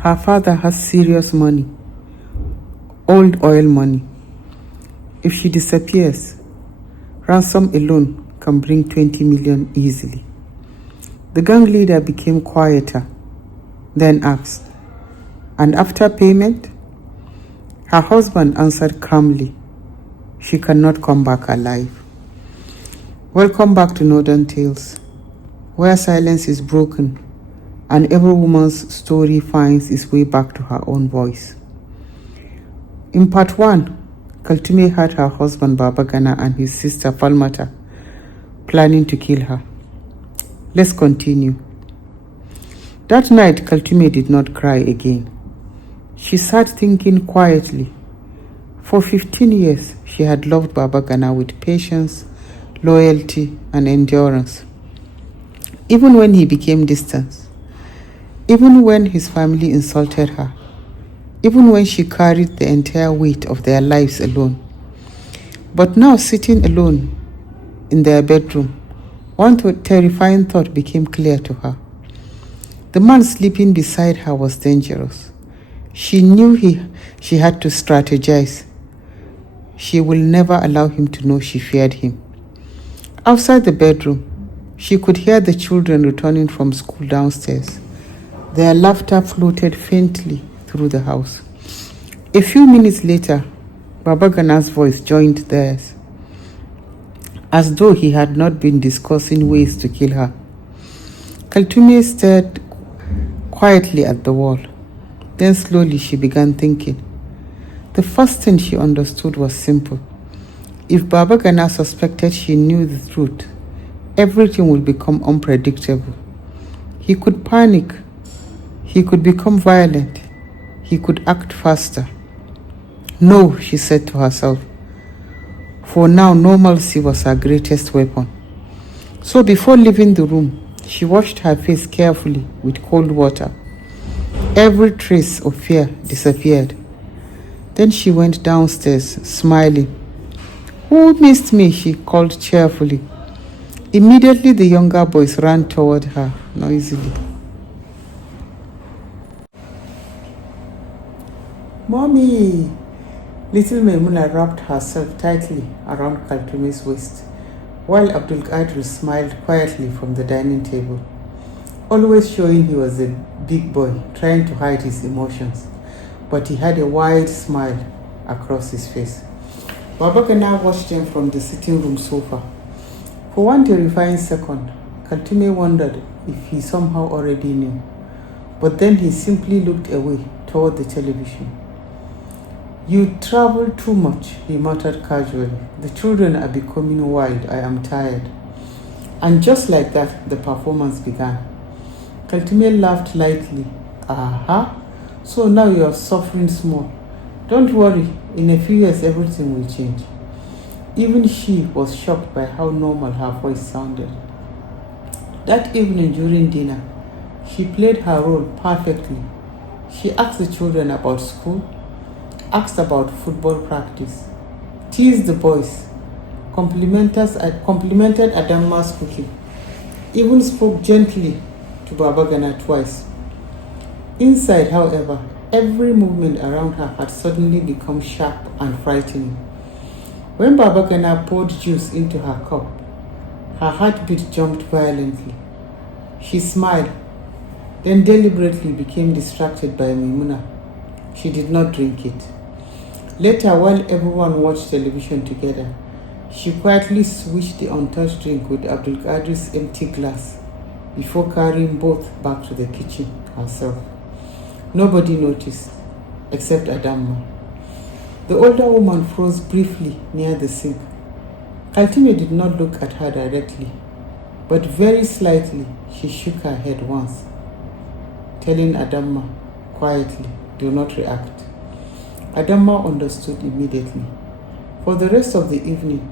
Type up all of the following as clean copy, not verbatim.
Her father has serious money, old oil money. If she disappears, ransom alone can bring 20 million easily. The gang leader became quieter, then asked, "And after payment?" Her husband answered calmly, "She cannot come back alive." Welcome back to Northern Tales, where silence is broken and every woman's story finds its way back to her own voice. In part 1, Kaltume had her husband Babagana and his sister Falmata planning to kill her. Let's continue. That night, Kaltume did not cry again. She sat thinking quietly. For 15 years, she had loved Babagana with patience, loyalty, and endurance. Even when he became distant, even when his family insulted her, even when she carried the entire weight of their lives alone. But now, sitting alone in their bedroom, one terrifying thought became clear to her. The man sleeping beside her was dangerous. She knew she had to strategize. She will never allow him to know she feared him. Outside the bedroom, she could hear the children returning from school downstairs. Their laughter floated faintly through the house. A few minutes later, Babagana's voice joined theirs, as though he had not been discussing ways to kill her. Kaltume stared quietly at the wall. Then slowly she began thinking. The first thing she understood was simple. If Babagana suspected she knew the truth, everything would become unpredictable. He could panic. He could become violent. He could act faster. No, she said to herself. For now, normalcy was her greatest weapon. So before leaving the room, she washed her face carefully with cold water. Every trace of fear disappeared. Then she went downstairs, smiling. "Who missed me?" she called cheerfully. Immediately, the younger boys ran toward her noisily. "Mommy!" Little Maimuna wrapped herself tightly around Kaltume's waist, while Abdul Qadir smiled quietly from the dining table, always showing he was a big boy, trying to hide his emotions, but he had a wide smile across his face. Babagana watched them from the sitting room sofa. For one terrifying second, Kaltume wondered if he somehow already knew, but then he simply looked away toward the television. "You travel too much," he muttered casually. "The children are becoming wild. I am tired." And just like that, the performance began. Kaltume laughed lightly. "Aha! So now you are suffering small. Don't worry, in a few years everything will change." Even she was shocked by how normal her voice sounded. That evening during dinner, she played her role perfectly. She asked the children about school, asked about football practice, teased the boys, complimented Adamma's cooking, even spoke gently to Babagana twice. Inside, however, every movement around her had suddenly become sharp and frightening. When Babagana poured juice into her cup, her heartbeat jumped violently. She smiled, then deliberately became distracted by Maimuna. She did not drink it. Later, while everyone watched television together, she quietly switched the untouched drink with Abdul Qadir's empty glass before carrying both back to the kitchen herself. Nobody noticed, except Adamma. The older woman froze briefly near the sink. Kaltume did not look at her directly, but very slightly she shook her head once, telling Adamma quietly, "Do not react." Adamma understood immediately. For the rest of the evening,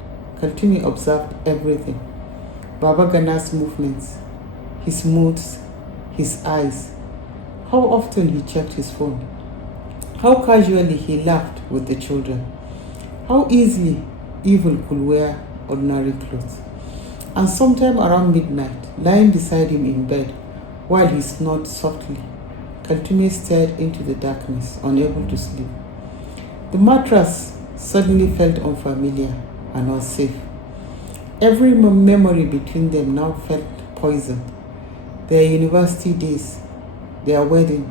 Kaltume observed everything. Babagana's movements, his moods, his eyes, how often he checked his phone, how casually he laughed with the children, how easily evil could wear ordinary clothes. And sometime around midnight, lying beside him in bed while he snored softly, Kaltume stared into the darkness, unable to sleep. The mattress suddenly felt unfamiliar and unsafe. Every memory between them now felt poisoned. Their university days, their wedding,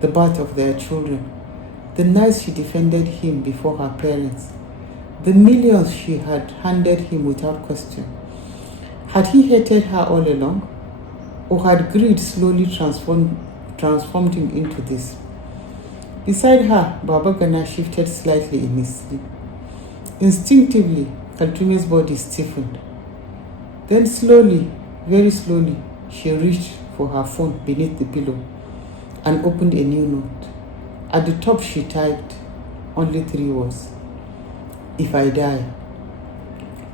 the birth of their children, the nights she defended him before her parents, the millions she had handed him without question. Had he hated her all along? Or had greed slowly transformed him into this? Beside her, Babagana shifted slightly in his sleep. Instinctively, Kaltume's body stiffened. Then slowly, very slowly, she reached for her phone beneath the pillow and opened a new note. At the top she typed only 3 words: "If I die."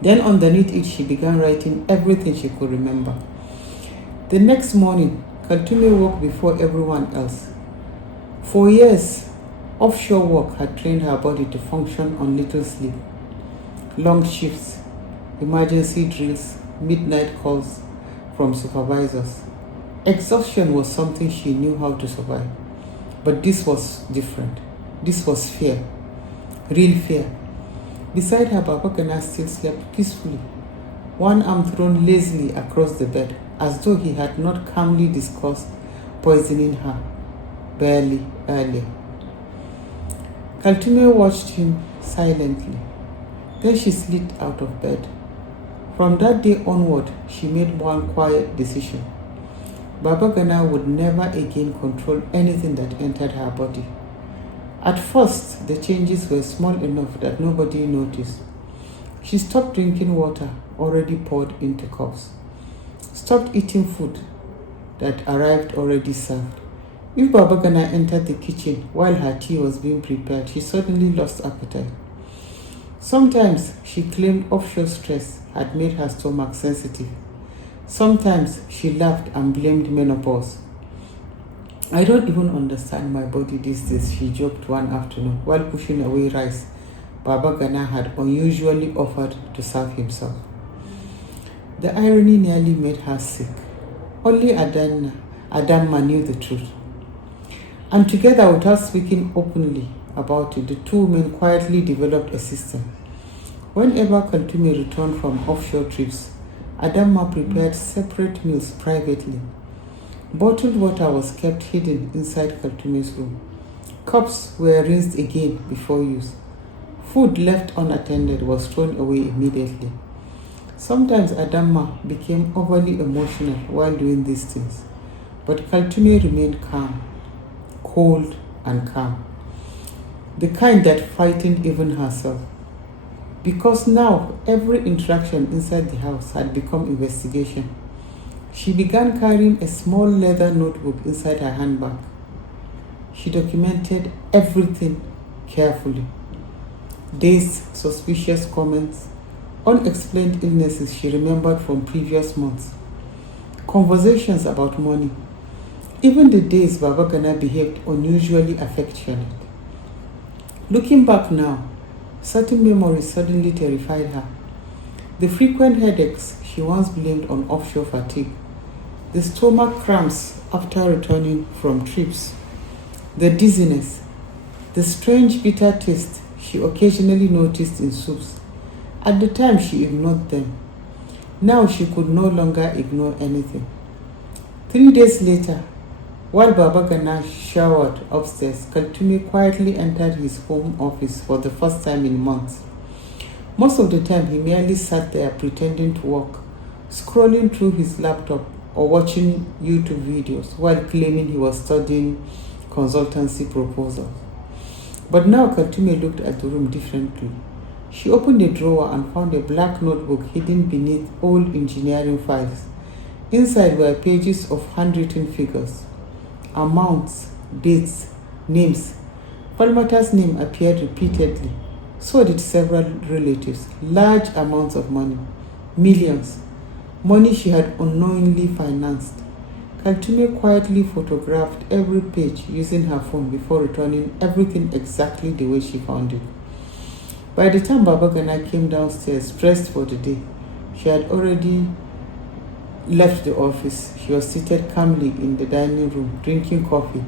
Then underneath it she began writing everything she could remember. The next morning, Kaltume woke before everyone else. For years, offshore work had trained her body to function on little sleep. Long shifts, emergency drills, midnight calls from supervisors. Exhaustion was something she knew how to survive. But this was different. This was fear. Real fear. Beside her, Babagana still slept peacefully, one arm thrown lazily across the bed, as though he had not calmly discussed poisoning her barely earlier. Kaltume watched him silently. Then she slid out of bed. From that day onward, she made one quiet decision. Babagana would never again control anything that entered her body. At first, the changes were small enough that nobody noticed. She stopped drinking water already poured into cups, stopped eating food that arrived already served. If Babagana entered the kitchen while her tea was being prepared, she suddenly lost appetite. Sometimes she claimed offshore stress had made her stomach sensitive. Sometimes she laughed and blamed menopause. "I don't even understand my body these days," she joked one afternoon while pushing away rice Babagana had unusually offered to serve himself. The irony nearly made her sick. Only Adamma knew the truth. And together, without speaking openly about it, the two men quietly developed a system. Whenever Kaltume returned from offshore trips, Adamma prepared separate meals privately. Bottled water was kept hidden inside Kaltume's room. Cups were rinsed again before use. Food left unattended was thrown away immediately. Sometimes Adamma became overly emotional while doing these things, but Kaltume remained calm, cold and calm. The kind that frightened even herself. Because now every interaction inside the house had become investigation. She began carrying a small leather notebook inside her handbag. She documented everything carefully. Days, suspicious comments, unexplained illnesses she remembered from previous months, conversations about money, even the days Babagana behaved unusually affectionate. Looking back now, certain memories suddenly terrified her. The frequent headaches she once blamed on offshore fatigue, the stomach cramps after returning from trips, the dizziness, the strange bitter taste she occasionally noticed in soups. At the time, she ignored them. Now she could no longer ignore anything. 3 days later, while Babagana showered upstairs, Kaltume quietly entered his home office for the first time in months. Most of the time, he merely sat there pretending to work, scrolling through his laptop or watching YouTube videos while claiming he was studying consultancy proposals. But now Kaltume looked at the room differently. She opened a drawer and found a black notebook hidden beneath old engineering files. Inside were pages of handwritten figures, amounts, dates, names. Falmata's name appeared repeatedly. So did several relatives. Large amounts of money. Millions. Money she had unknowingly financed. Kaltume quietly photographed every page using her phone before returning everything exactly the way she found it. By the time Babagana came downstairs dressed for the day, she had already left the office. She was seated calmly in the dining room, drinking coffee,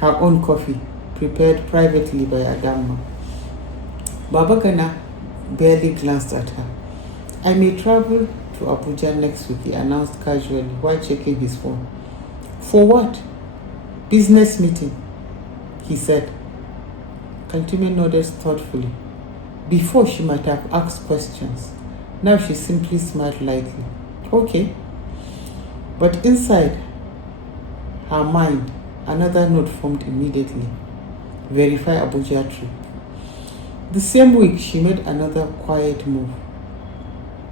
her own coffee, prepared privately by Adamma. Babagana barely glanced at her. I may travel to Abuja next week, he announced casually while checking his phone. For what? Business meeting, he said. Kaltume nodded thoughtfully. Before, she might have asked questions. Now she simply smiled lightly. Okay. But inside her mind, another note formed immediately. Verify Abuja trip. The same week, she made another quiet move.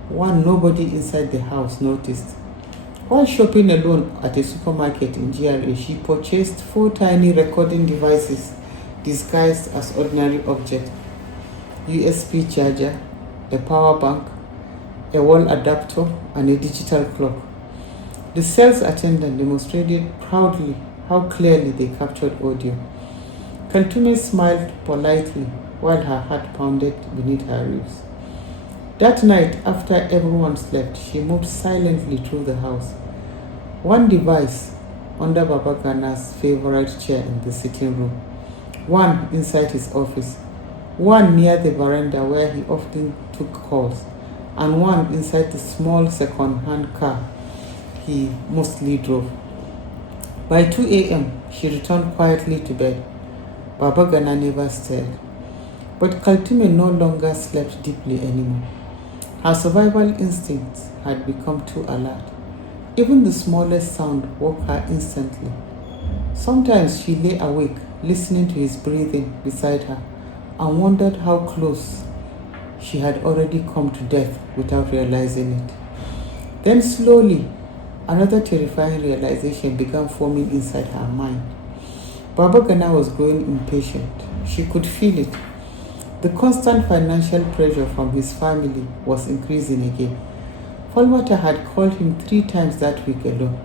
One nobody inside the house noticed. While shopping alone at a supermarket in GRA, she purchased 4 tiny recording devices disguised as ordinary objects. USB charger, a power bank, a wall adapter, and a digital clock. The sales attendant demonstrated proudly how clearly they captured audio. Kaltume smiled politely while her heart pounded beneath her ribs. That night, after everyone slept, she moved silently through the house. One device under Babagana's favorite chair in the sitting room, one inside his office, one near the veranda where he often took calls, and one inside the small second-hand car he mostly drove. By 2 a.m., she returned quietly to bed. Babagana never stirred. But Kaltume no longer slept deeply anymore. Her survival instincts had become too alert. Even the smallest sound woke her instantly. Sometimes she lay awake, listening to his breathing beside her, and wondered how close she had already come to death without realizing it. Then slowly, another terrifying realization began forming inside her mind. Babagana was growing impatient. She could feel it. The constant financial pressure from his family was increasing again. Falmata had called him 3 times that week alone,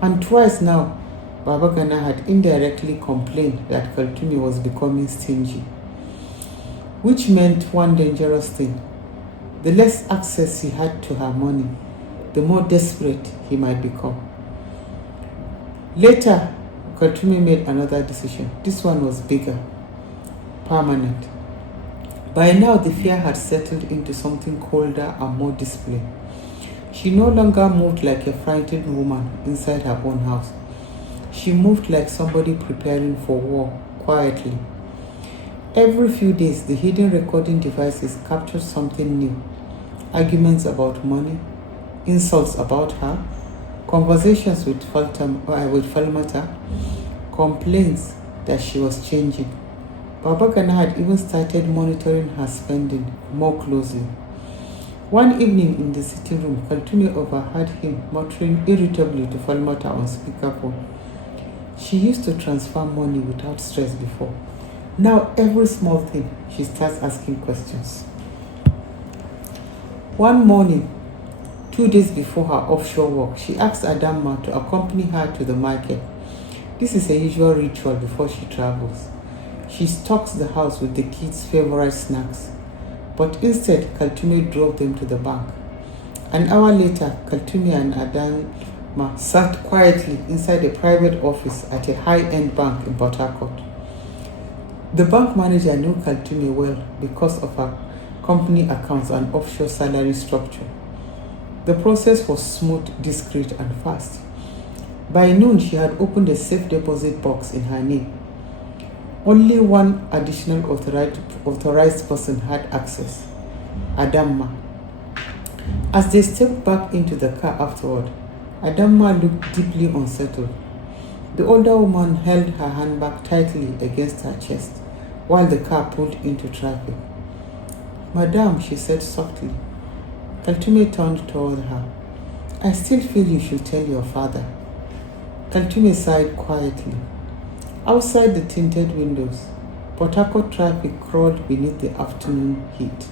and twice now, Babagana had indirectly complained that Kaltume was becoming stingy, which meant one dangerous thing. The less access he had to her money, the more desperate he might become. Later, Kaltume made another decision. This one was bigger, permanent. By now, the fear had settled into something colder and more disciplined. She no longer moved like a frightened woman inside her own house. She moved like somebody preparing for war, quietly. Every few days, the hidden recording devices captured something new. Arguments about money, insults about her, conversations with Falmata, complaints that she was changing. Babagana had even started monitoring her spending more closely. One evening in the sitting room, Kaltume overheard him muttering irritably to Falmata on speakerphone. She used to transfer money without stress before. Now every small thing, she starts asking questions. One morning, 2 days before her offshore work, she asked Adamma to accompany her to the market. This is a usual ritual before she travels. She stocks the house with the kids' favorite snacks. But instead, Kaltume drove them to the bank. An hour later, Kaltume and Adamma sat quietly inside a private office at a high-end bank in Port Harcourt. The bank manager knew Kaltume well because of her company accounts and offshore salary structure. The process was smooth, discreet, and fast. By noon, she had opened a safe deposit box in her name. Only one additional authorized person had access, Adamma. As they stepped back into the car afterward, Adamma looked deeply unsettled. The older woman held her handbag tightly against her chest while the car pulled into traffic. Madam, she said softly. Kaltume turned toward her. I still feel you should tell your father. Kaltume sighed quietly. Outside the tinted windows, Port Harcourt traffic crawled beneath the afternoon heat.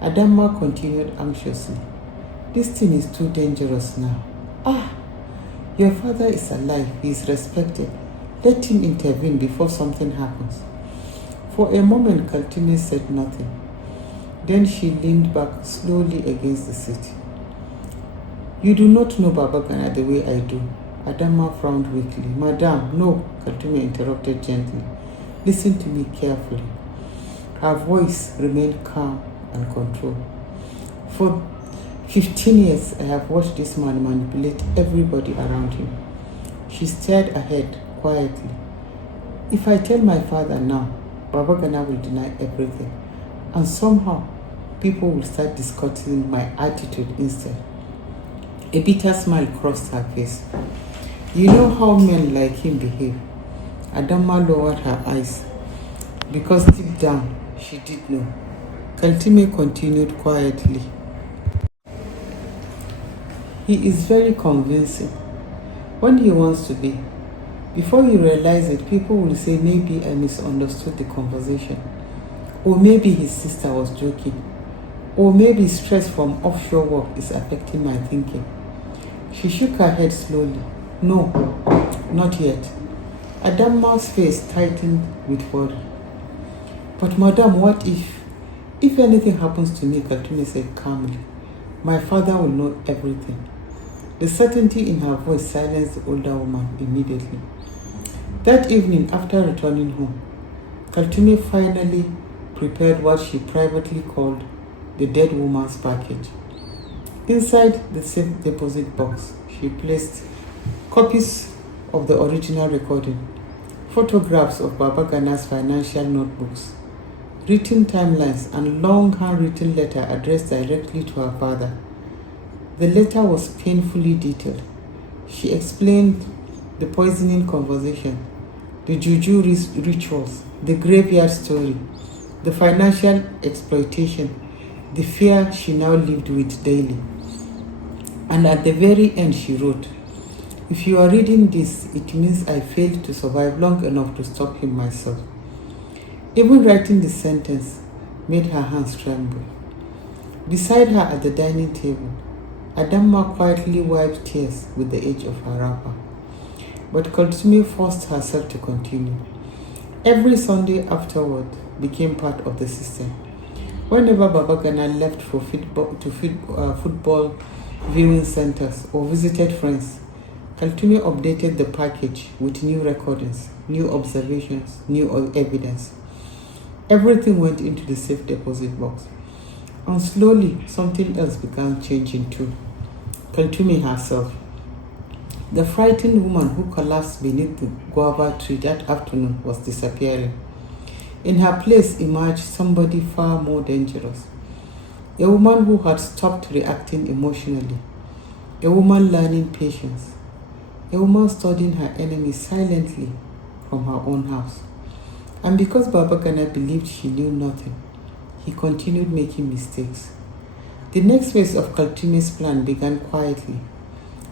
Adamma continued anxiously. This thing is too dangerous now. Your father is alive. He is respected. Let him intervene before something happens. For a moment, Kaltume said nothing. Then she leaned back slowly against the seat. You do not know Babagana the way I do. Adama frowned weakly. Madam, no, Kaltume interrupted gently. Listen to me carefully. Her voice remained calm and controlled. For 15 years, I have watched this man manipulate everybody around him. She stared ahead quietly. If I tell my father now, Babagana will deny everything. And somehow, people will start discussing my attitude instead. A bitter smile crossed her face. You know how men like him behave. Adama lowered her eyes because deep down she did know. Kaltume continued quietly. He is very convincing when he wants to be. Before you realize it, people will say maybe I misunderstood the conversation. Or maybe his sister was joking. Or maybe stress from offshore work is affecting my thinking. She shook her head slowly. No, not yet. Adama's face tightened with worry. But madam, what if? If anything happens to me, Kaltume said calmly, my father will know everything. The certainty in her voice silenced the older woman immediately. That evening, after returning home, Kaltume finally prepared what she privately called the dead woman's package. Inside the safe deposit box, she placed copies of the original recording, photographs of Babagana's financial notebooks, written timelines, and long handwritten letter addressed directly to her father. The letter was painfully detailed. She explained the poisoning conversation, the juju rituals, the graveyard story, the financial exploitation, the fear she now lived with daily. And at the very end she wrote, if you are reading this, it means I failed to survive long enough to stop him myself. Even writing the sentence made her hands tremble. Beside her at the dining table, Adama quietly wiped tears with the edge of her wrapper. But Kaltume forced herself to continue. Every Sunday afterward became part of the system. Whenever Babagana left for football viewing centers or visited friends, Kaltume updated the package with new recordings, new observations, new evidence. Everything went into the safe deposit box. And slowly, something else began changing too. Kaltume herself. The frightened woman who collapsed beneath the guava tree that afternoon was disappearing. In her place emerged somebody far more dangerous. A woman who had stopped reacting emotionally. A woman learning patience. A woman studying her enemy silently from her own house. And because Babagana believed she knew nothing, he continued making mistakes. The next phase of Kaltume's plan began quietly.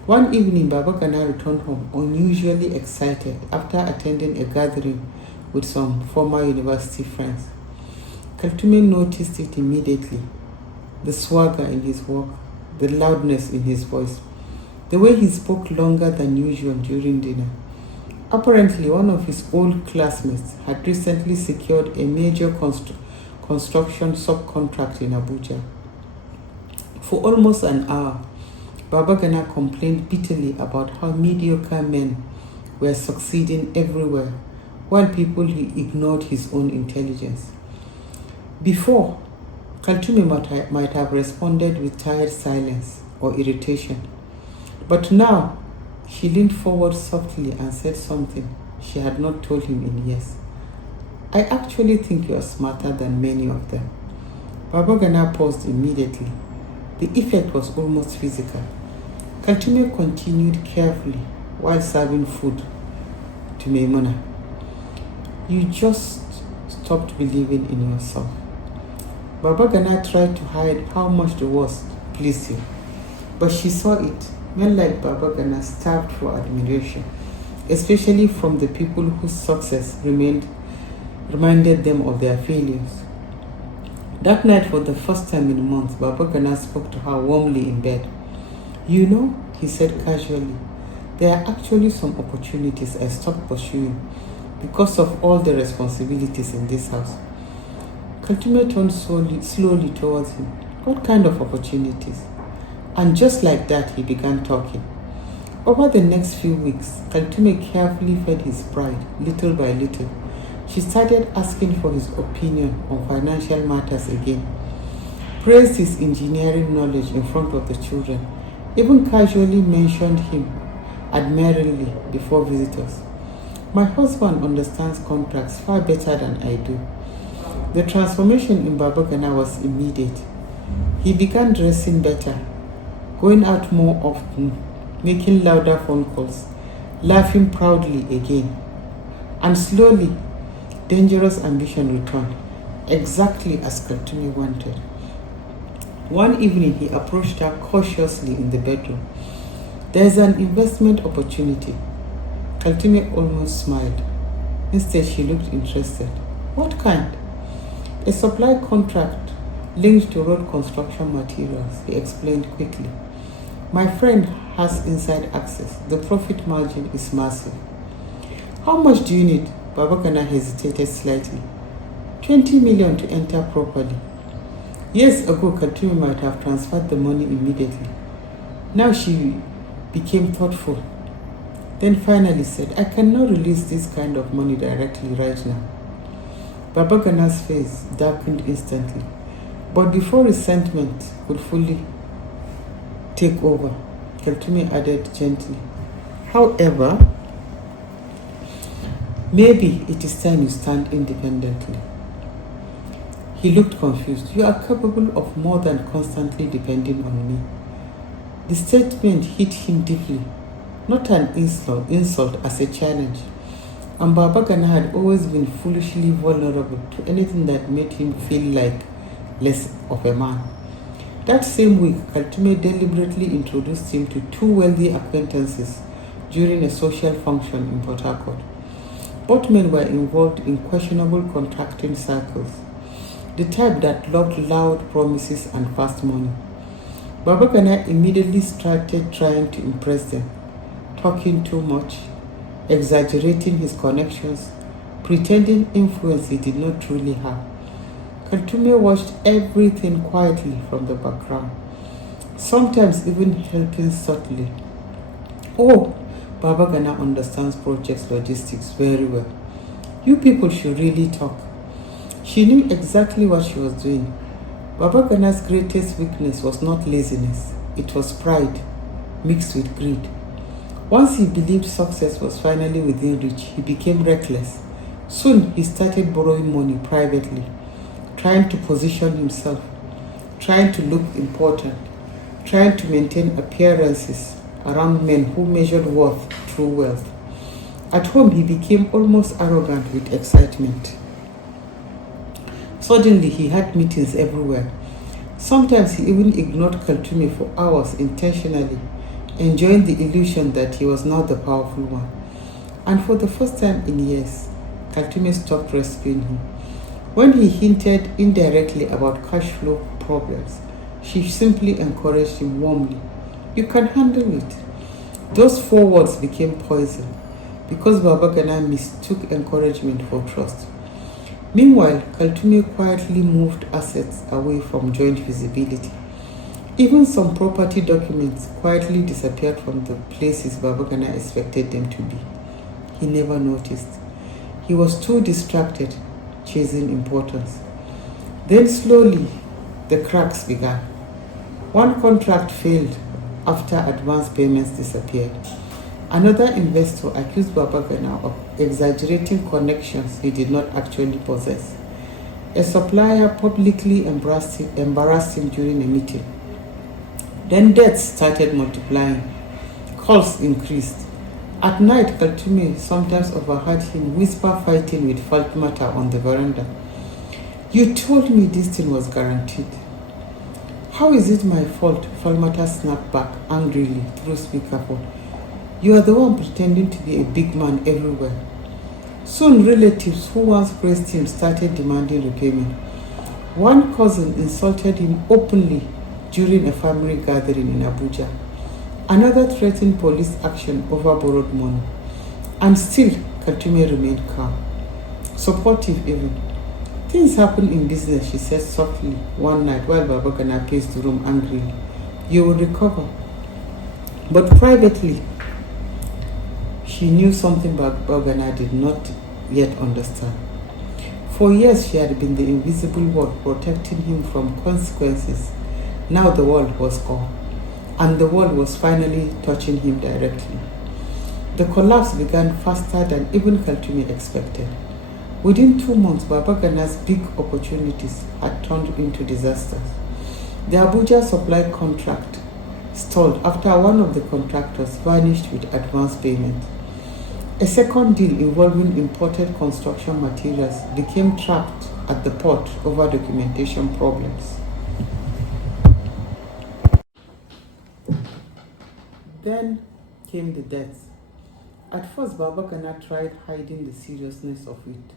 One evening, Babagana returned home unusually excited after attending a gathering with some former university friends. Kaltume noticed it immediately. The swagger in his walk, the loudness in his voice, the way he spoke longer than usual during dinner. Apparently, one of his old classmates had recently secured a major construction subcontract in Abuja. For almost an hour, Babagana complained bitterly about how mediocre men were succeeding everywhere, while people he ignored his own intelligence. Before, Kaltume might have responded with tired silence or irritation. But now, she leaned forward softly and said something she had not told him in years. I actually think you are smarter than many of them. Babagana paused immediately. The effect was almost physical. Kaltume continued carefully while serving food to Maimuna. You just stopped believing in yourself. Babagana tried to hide how much the worst pleased him, but she saw it. Men like Babagana starved for admiration, especially from the people whose success reminded them of their failures. That night, for the first time in months, Babagana spoke to her warmly in bed. You know, he said casually, there are actually some opportunities I stopped pursuing because of all the responsibilities in this house. Kaltume turned slowly towards him. What kind of opportunities? And just like that, he began talking. Over the next few weeks, Kaltume carefully fed his pride, little by little. She started asking for his opinion on financial matters again, praised his engineering knowledge in front of the children, even casually mentioned him admiringly before visitors. My husband understands contracts far better than I do. The transformation in Babagana was immediate. He began dressing better, going out more often, making louder phone calls, laughing proudly again. And slowly, dangerous ambition returned, exactly as Kaltume wanted. One evening, he approached her cautiously in the bedroom. "There's an investment opportunity." Kaltume almost smiled. Instead, she looked interested. "What kind?" "A supply contract linked to road construction materials," he explained quickly. "My friend has inside access. The profit margin is massive." "How much do you need?" Babagana hesitated slightly. 20 million to enter properly. Years ago, Kaltume might have transferred the money immediately. Now she became thoughtful. Then finally said, "I cannot release this kind of money directly right now." Babagana's face darkened instantly. But before resentment could fully take over, Kaltume added gently, "However, maybe it is time you stand independently." He looked confused. "You are capable of more than constantly depending on me." The statement hit him deeply, not an insult as a challenge. And Babagana had always been foolishly vulnerable to anything that made him feel like less of a man. That same week, Kaltume deliberately introduced him to two wealthy acquaintances during a social function in Port Harcourt. Both men were involved in questionable contracting circles, the type that loved loud promises and fast money. Babagana immediately started trying to impress them, talking too much, exaggerating his connections, pretending influence he did not truly have. Kaltume watched everything quietly from the background, sometimes even helping subtly. "Oh, Babagana understands project logistics very well. You people should really talk." She knew exactly what she was doing. Babagana's greatest weakness was not laziness, it was pride mixed with greed. Once he believed success was finally within reach, he became reckless. Soon he started borrowing money privately, trying to position himself, trying to look important, trying to maintain appearances around men who measured worth through wealth. At home, he became almost arrogant with excitement. Suddenly, he had meetings everywhere. Sometimes he even ignored Kaltume for hours intentionally, enjoying the illusion that he was now the powerful one. And for the first time in years, Kaltume stopped rescuing him. When he hinted indirectly about cash flow problems, she simply encouraged him warmly. "You can handle it." Those four words became poison because Babagana mistook encouragement for trust. Meanwhile, Kaltume quietly moved assets away from joint visibility. Even some property documents quietly disappeared from the places Babagana expected them to be. He never noticed. He was too distracted, chasing importance. Then slowly, the cracks began. One contract failed after advance payments disappeared. Another investor accused Babagana of exaggerating connections he did not actually possess. A supplier publicly embarrassed him during a meeting. Then debts started multiplying. Calls increased. At night, Kaltume sometimes overheard him whisper fighting with Falmata on the veranda. "You told me this thing was guaranteed." "How is it my fault?" Falmata snapped back angrily through speakerphone. "You are the one pretending to be a big man everywhere." Soon, relatives who once praised him started demanding repayment. One cousin insulted him openly during a family gathering in Abuja. Another threatened police action over borrowed money. And still, Kaltume remained calm, supportive even. "Things happen in business," she said softly one night while Babagana paced the room angrily. "You will recover." But privately, She knew something Babagana did not yet understand. For years, she had been the invisible wall protecting him from consequences. Now the world was gone, and the world was finally touching him directly. The collapse began faster than even Kaltume expected. Within 2 months, Babagana's big opportunities had turned into disasters. The Abuja supply contract stalled after one of the contractors vanished with advance payment. A second deal involving imported construction materials became trapped at the port over documentation problems. Then came the deaths. At first, Babagana tried hiding the seriousness of it,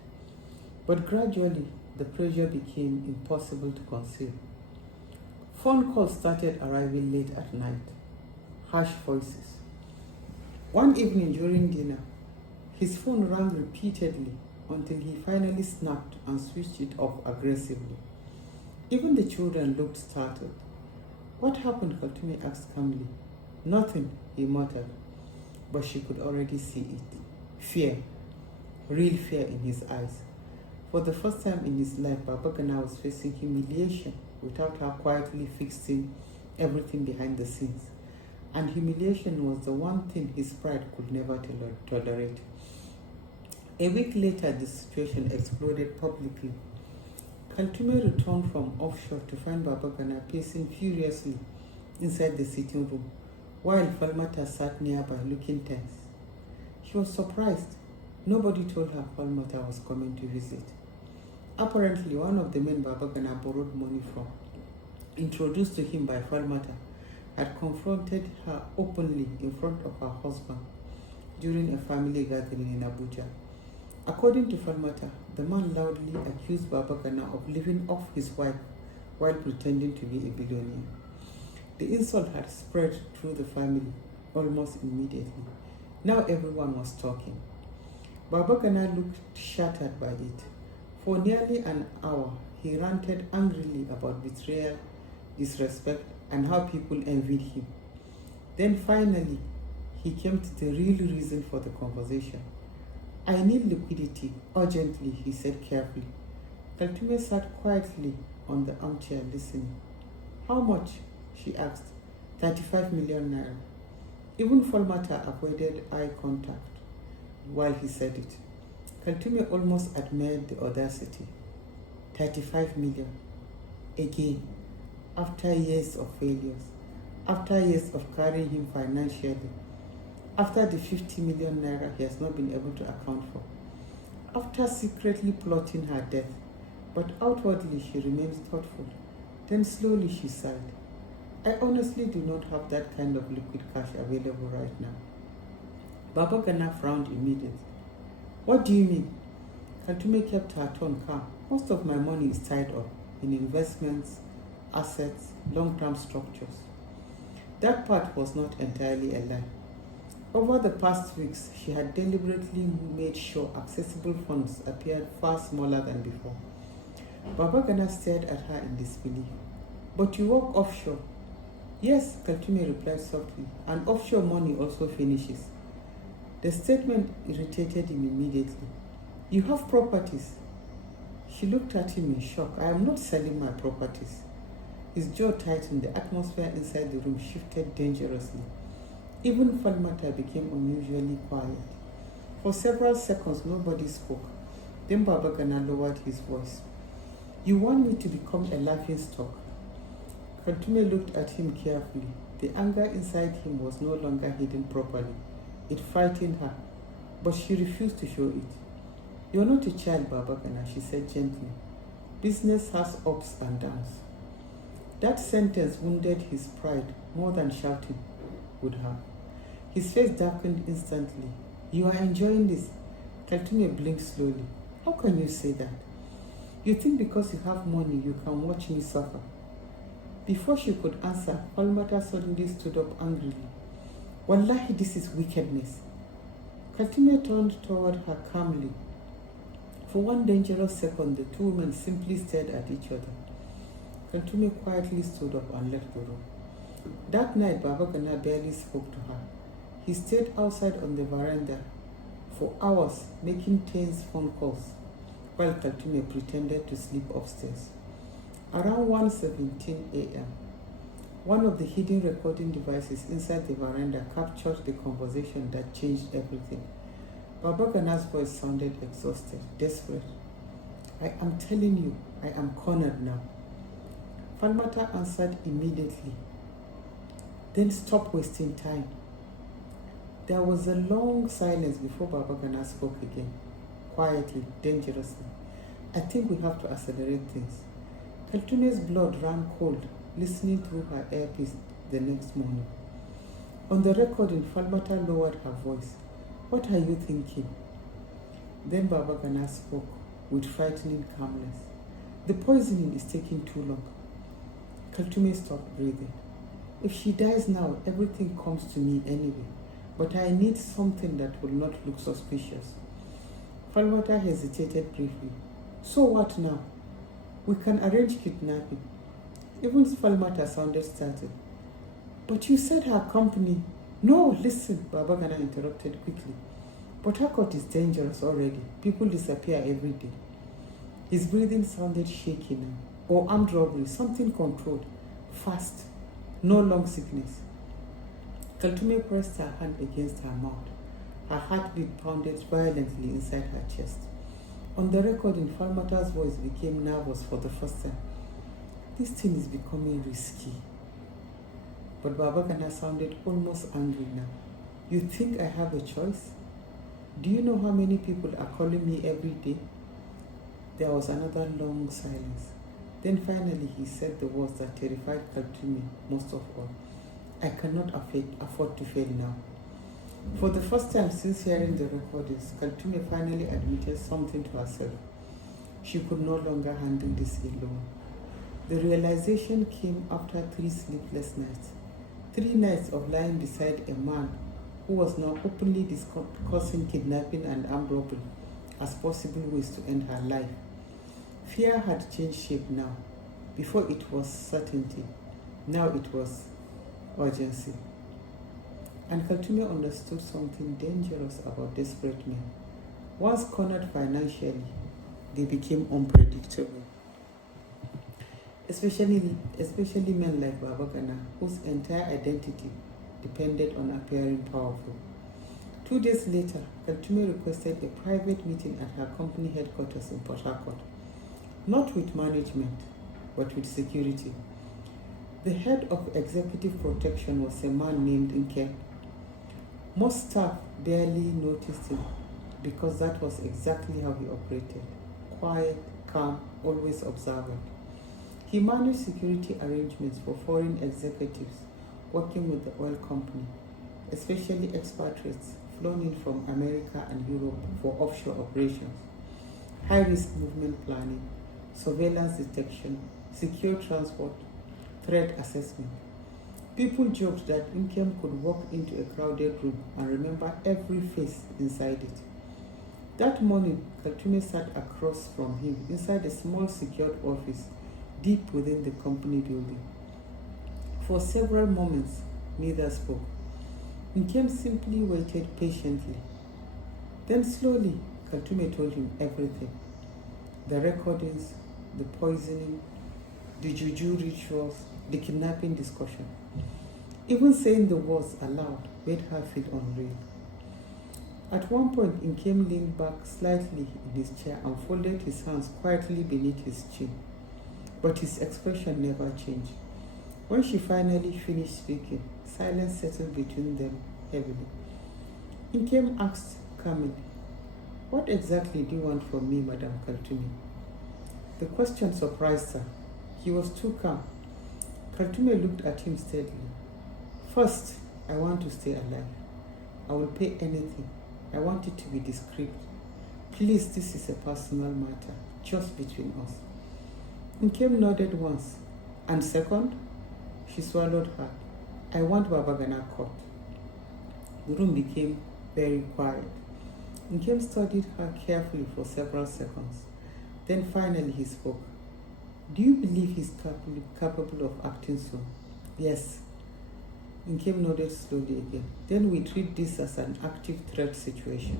but gradually the pressure became impossible to conceal. Phone calls started arriving late at night, harsh voices. One evening during dinner, his phone rang repeatedly until he finally snapped and switched it off aggressively. Even the children looked startled. "What happened?" Kaltume asked calmly. "Nothing," he muttered, but she could already see it. Fear, real fear in his eyes. For the first time in his life, Babagana was facing humiliation without her quietly fixing everything behind the scenes. And humiliation was the one thing his pride could never tolerate. A week later, the situation exploded publicly. Kaltume returned from offshore to find Babagana pacing furiously inside the sitting room, while Falmata sat nearby looking tense. She was surprised. Nobody told her Falmata was coming to visit. Apparently, one of the men Babagana borrowed money from, introduced to him by Falmata, had confronted her openly in front of her husband during a family gathering in Abuja. According to Falmata, the man loudly accused Babagana of living off his wife while pretending to be a billionaire. The insult had spread through the family almost immediately. Now everyone was talking. Babagana looked shattered by it. For nearly an hour, he ranted angrily about betrayal, disrespect, and how people envied him. Then finally, he came to the real reason for the conversation. "I need liquidity, urgently," he said carefully. Kaltume sat quietly on the armchair listening. "How much?" she asked. 35 million naira. Even Falmata avoided eye contact while he said it. Kaltume almost admired the audacity. 35 million. Again, after years of failures, after years of carrying him financially, after the 50 million naira he has not been able to account for, after secretly plotting her death, but outwardly she remains thoughtful. Then slowly she sighed. "I honestly do not have that kind of liquid cash available right now." Babagana frowned immediately. "What do you mean?" Kaltume kept her tone calm. "Most of my money is tied up in investments, assets, long-term structures." That part was not entirely a lie. Over the past weeks, she had deliberately made sure accessible funds appeared far smaller than before. Babagana stared at her in disbelief. "But you work offshore." "Yes," Kaltume replied softly, "and offshore money also finishes." The statement irritated him immediately. "You have properties." She looked at him in shock. "I am not selling my properties." His jaw tightened. The atmosphere inside the room shifted dangerously. Even Falmata became unusually quiet. For several seconds, nobody spoke. Then Babagana lowered his voice. "You want me to become a laughingstock?" Kaltume looked at him carefully. The anger inside him was no longer hidden properly. It frightened her, but she refused to show it. "You are not a child, Babagana," she said gently. "Business has ups and downs." That sentence wounded his pride more than shouting would have. His face darkened instantly. "You are enjoying this?" Kaltume blinked slowly. "How can you say that? You think because you have money you can watch me suffer?" Before she could answer, Falmata suddenly stood up angrily. "Wallahi, this is wickedness." Kaltume turned toward her calmly. For one dangerous second, the two women simply stared at each other. Kaltume quietly stood up and left the room. That night, Babagana barely spoke to her. He stayed outside on the veranda, for hours, making tense phone calls while Kaltume pretended to sleep upstairs. Around 1:17 a.m., one of the hidden recording devices inside the veranda captured the conversation that changed everything. Babagana's voice sounded exhausted, desperate. "I am telling you, I am cornered now." Falmata answered immediately. "Then stop wasting time." There was a long silence before Babagana spoke again, quietly, dangerously. "I think we have to accelerate things." Kaltume's blood ran cold, listening through her earpiece the next morning. On the recording, Falmata lowered her voice. "What are you thinking?" Then Babagana spoke with frightening calmness. "The poisoning is taking too long." Kaltume stopped breathing. "If she dies now, everything comes to me anyway. But I need something that will not look suspicious." Falmata hesitated briefly. "So what now?" "We can arrange kidnapping." Even Falmata sounded startled. "But you said her company—" "No, listen," Babagana interrupted quickly. "Port Harcourt is dangerous already. People disappear every day." His breathing sounded shaky now. "Or armed robbery, something controlled, fast, no long sickness." Kaltume pressed her hand against her mouth. Her heartbeat pounded violently inside her chest. On the recording, Falmata's voice became nervous for the first time. "This thing is becoming risky." But Babagana sounded almost angry now. "You think I have a choice? Do you know how many people are calling me every day?" There was another long silence. Then finally he said the words that terrified Kaltume most of all. "I cannot afford to fail now." For the first time since hearing the recordings, Kaltume finally admitted something to herself. She could no longer handle this alone. The realization came after 3 sleepless nights. 3 nights of lying beside a man who was now openly discussing kidnapping and armed robbery as possible ways to end her life. Fear had changed shape now. Before it was certainty, now it was urgency. And Kaltume understood something dangerous about desperate men. Once cornered financially, they became unpredictable. Especially men like Babagana, whose entire identity depended on appearing powerful. 2 days later, Kaltume requested a private meeting at her company headquarters in Port Harcourt. Not with management, but with security. The head of executive protection was a man named Nkem. Most staff barely noticed him because that was exactly how he operated. Quiet, calm, always observant. He managed security arrangements for foreign executives working with the oil company, especially expatriates flown in from America and Europe for offshore operations, high-risk movement planning, surveillance detection, secure transport, threat assessment. People joked that Nkem could walk into a crowded room and remember every face inside it. That morning, Kaltume sat across from him inside a small secured office deep within the company building. For several moments, neither spoke. Nkem simply waited patiently. Then slowly, Kaltume told him everything. The recordings, the poisoning, the juju rituals, the kidnapping discussion. Even saying the words aloud made her feel unreal. At one point, Nkem leaned back slightly in his chair and folded his hands quietly beneath his chin. But his expression never changed. When she finally finished speaking, silence settled between them heavily. Nkem asked calmly, "What exactly do you want from me, Madam Kaltume?" The question surprised her. He was too calm. Kaltume looked at him steadily. "First, I want to stay alive. I will pay anything. I want it to be discreet. Please, this is a personal matter, just between us." Nkem nodded once. "And second?" She swallowed hard. "I want Babagana caught." The room became very quiet. Nkem studied her carefully for several seconds. Then finally he spoke. "Do you believe he's capable of acting so?" "Yes." Nkem nodded slowly again. "Then we treat this as an active threat situation.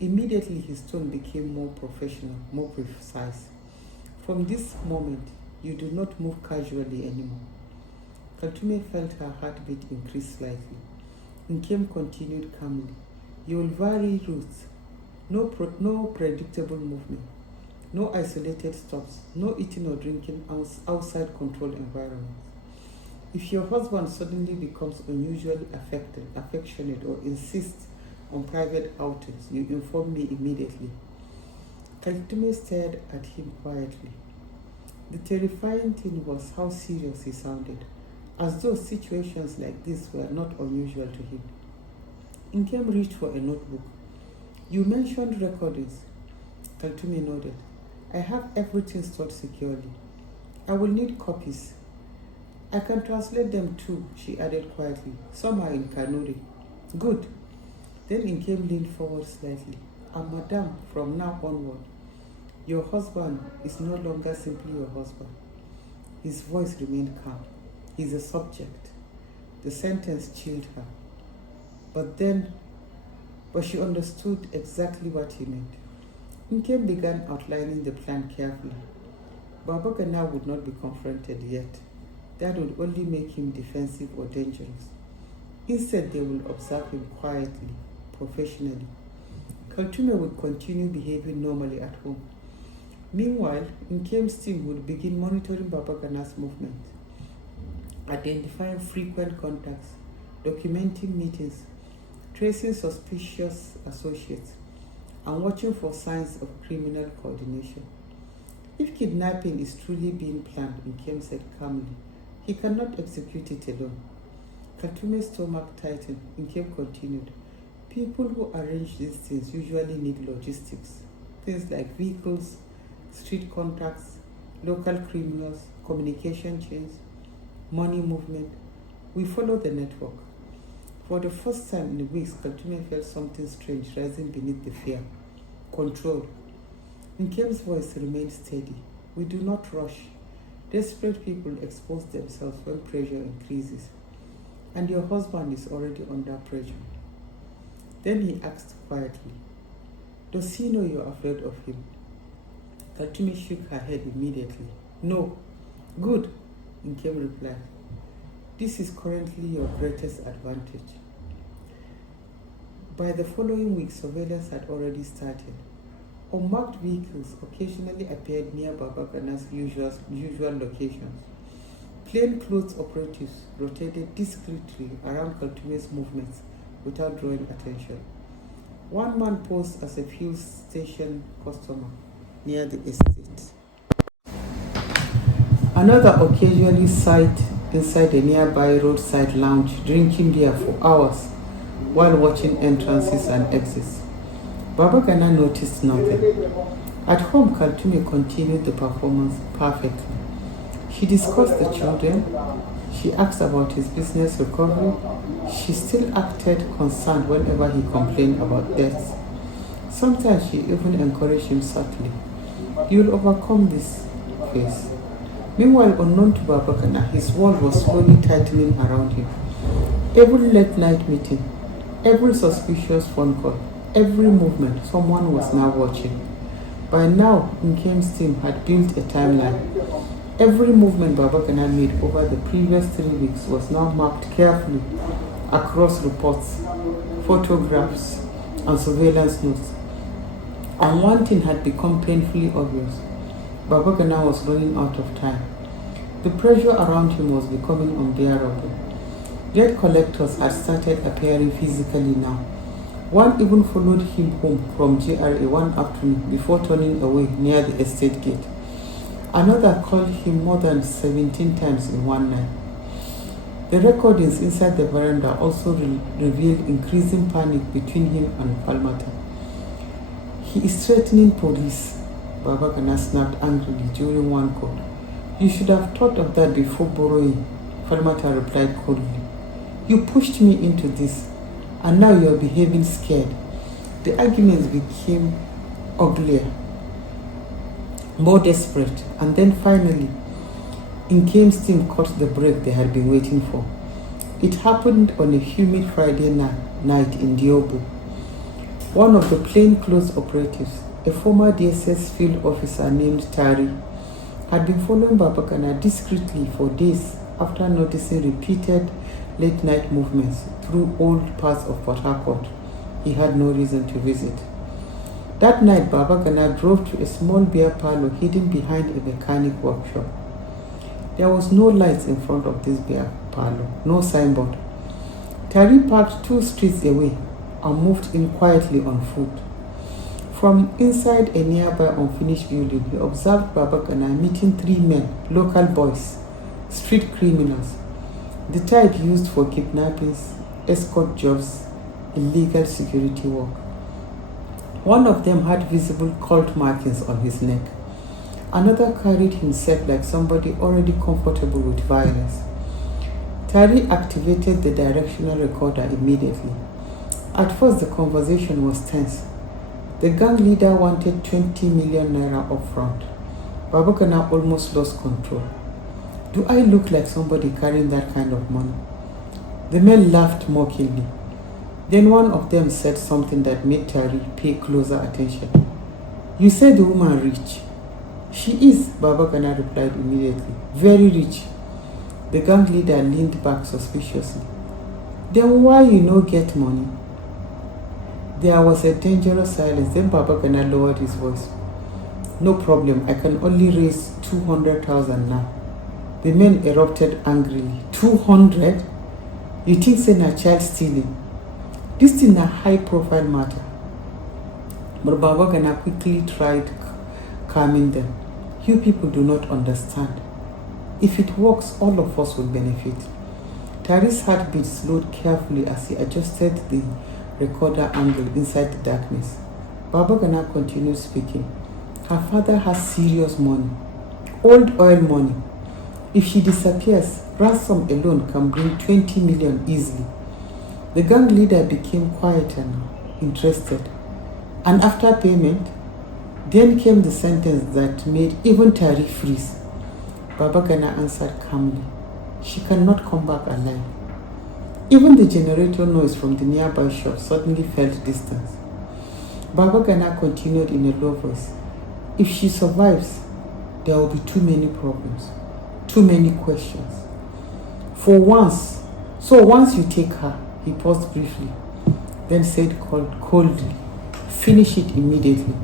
Immediately his tone became more professional, more precise. From this moment, you do not move casually anymore. Kaltume felt her heartbeat increase slightly. Nkem continued calmly. You will vary routes. No predictable movement. No isolated stops. No eating or drinking outside controlled environments. If your husband suddenly becomes unusually affectionate, or insists on private outings, you inform me immediately. Kaltume stared at him quietly. The terrifying thing was how serious he sounded, as though situations like this were not unusual to him. Nkem reached for a notebook. You mentioned recordings. Kaltume nodded. I have everything stored securely. I will need copies. I can translate them too, she added quietly. Some are in Kanuri. Good. Then Nkem leaned forward slightly. And madam, from now onward, your husband is no longer simply your husband. His voice remained calm. He's a subject. The sentence chilled her. But she understood exactly what he meant. Nkem began outlining the plan carefully. Babagana would not be confronted yet. That would only make him defensive or dangerous. Instead, they will observe him quietly, professionally. Kaltume would continue behaving normally at home. Meanwhile, Nkem's team would begin monitoring Babagana's movements, identifying frequent contacts, documenting meetings, tracing suspicious associates, and watching for signs of criminal coordination. If kidnapping is truly being planned, Nkem said calmly, he cannot execute it alone. Kaltume's stomach tightened. Nkem continued. People who arrange these things usually need logistics. Things like vehicles, street contacts, local criminals, communication chains, money movement. We follow the network. For the first time in weeks, Kaltume felt something strange rising beneath the fear. Control. Nkem's voice remained steady. We do not rush. Desperate people expose themselves when pressure increases. And your husband is already under pressure. Then he asked quietly, does he know you're afraid of him? Kaltume shook her head immediately. No. Good, Nkem replied. This is currently your greatest advantage. By the following week, surveillance had already started. Unmarked vehicles occasionally appeared near Babagana's usual locations. Plainclothes operatives rotated discreetly around Kaltume's movements without drawing attention. One man posed as a fuel station customer near the estate. Another occasionally sat inside a nearby roadside lounge, drinking beer for hours while watching entrances and exits. Babagana noticed nothing. At home, Kaltume continued the performance perfectly. She discussed the children. She asked about his business recovery. She still acted concerned whenever he complained about deaths. Sometimes she even encouraged him subtly. You'll overcome this phase. Meanwhile, unknown to Babagana, his world was slowly tightening around him. Every late night meeting, every suspicious phone call, every movement, someone was now watching. By now, Nkem's team had built a timeline. Every movement Babagana made over the previous 3 weeks was now marked carefully across reports, photographs, and surveillance notes. And one thing had become painfully obvious. Babagana was running out of time. The pressure around him was becoming unbearable. Debt collectors had started appearing physically now. One even followed him home from GRA one afternoon before turning away near the estate gate. Another called him more than 17 times in one night. The recordings inside the veranda also revealed increasing panic between him and Falmata. He is threatening police, Babagana snapped angrily during one call. You should have thought of that before borrowing, Falmata replied coldly. You pushed me into this, and now you are behaving scared. The arguments became uglier, more desperate, and then finally, Nkem's team caught the break they had been waiting for. It happened on a humid Friday night in Diobu. One of the plainclothes operatives, a former DSS field officer named Tari, had been following Babagana discreetly for days after noticing repeated late-night movements through old parts of Port Harcourt he had no reason to visit. That night, Babagana drove to a small beer parlor hidden behind a mechanic workshop. There was no lights in front of this beer parlor, no signboard. Tari parked 2 streets away and moved in quietly on foot. From inside a nearby unfinished building, he observed Babagana meeting 3 men, local boys, street criminals, the type used for kidnappings, escort jobs, illegal security work. One of them had visible cult markings on his neck. Another carried himself like somebody already comfortable with violence. Tari activated the directional recorder immediately. At first, the conversation was tense. The gang leader wanted 20 million naira up front. Babagana almost lost control. Do I look like somebody carrying that kind of money? The men laughed mockingly. Then one of them said something that made Tari pay closer attention. You said the woman rich. She is, Babagana replied immediately. Very rich. The gang leader leaned back suspiciously. Then why you no get money? There was a dangerous silence. Then Babagana lowered his voice. No problem, I can only raise 200,000 now. The men erupted angrily. 200? You think say na child stealing? This is a high-profile matter. But Babagana quickly tried calming them. You people do not understand. If it works, all of us will benefit. Tari's heartbeat slowed carefully as he adjusted the recorder angle inside the darkness. Babagana continued speaking. Her father has serious money, old oil money. If she disappears, ransom alone can bring 20 million easily. The gang leader became quieter now, interested. And after payment, then came the sentence that made even Tari freeze. Babagana answered calmly. She cannot come back alive. Even the generator noise from the nearby shop suddenly felt distance. Babagana continued in a low voice. If she survives, there will be too many problems, too many questions. Once you take her, he paused briefly, then said coldly, finish it immediately.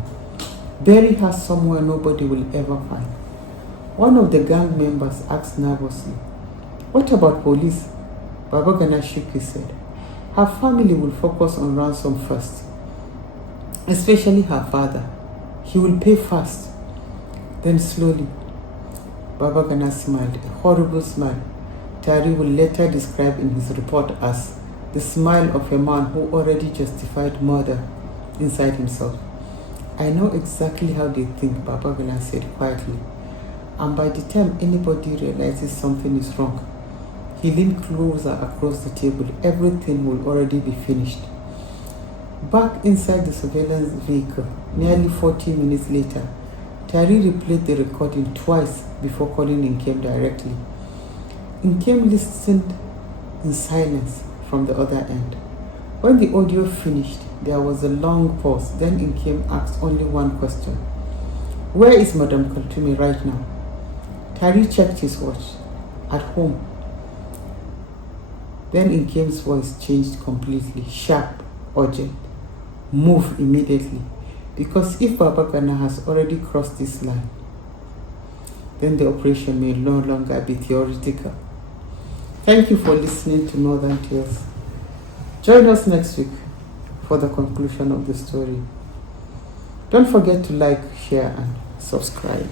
Bury her somewhere nobody will ever find. One of the gang members asked nervously, what about police? Babagana shook his head. Her family will focus on ransom first, especially her father. He will pay fast. Then slowly, Babagana smiled, a horrible smile. Tari will later describe in his report as the smile of a man who already justified murder inside himself. I know exactly how they think, Babagana said quietly. And by the time anybody realizes something is wrong, he leaned closer across the table. Everything will already be finished. Back inside the surveillance vehicle, nearly 40 minutes later, Tari replayed the recording twice before calling Nkem directly. Nkem listened in silence from the other end. When the audio finished, there was a long pause. Then Nkem asked only one question. Where is Madame Kaltume right now? Tari checked his watch. At home. Then Nkem's voice changed completely, sharp, urgent. Move immediately. Because if Babagana has already crossed this line, then the operation may no longer be theoretical. Thank you for listening to Northern Tales. Join us next week for the conclusion of the story. Don't forget to like, share, and subscribe.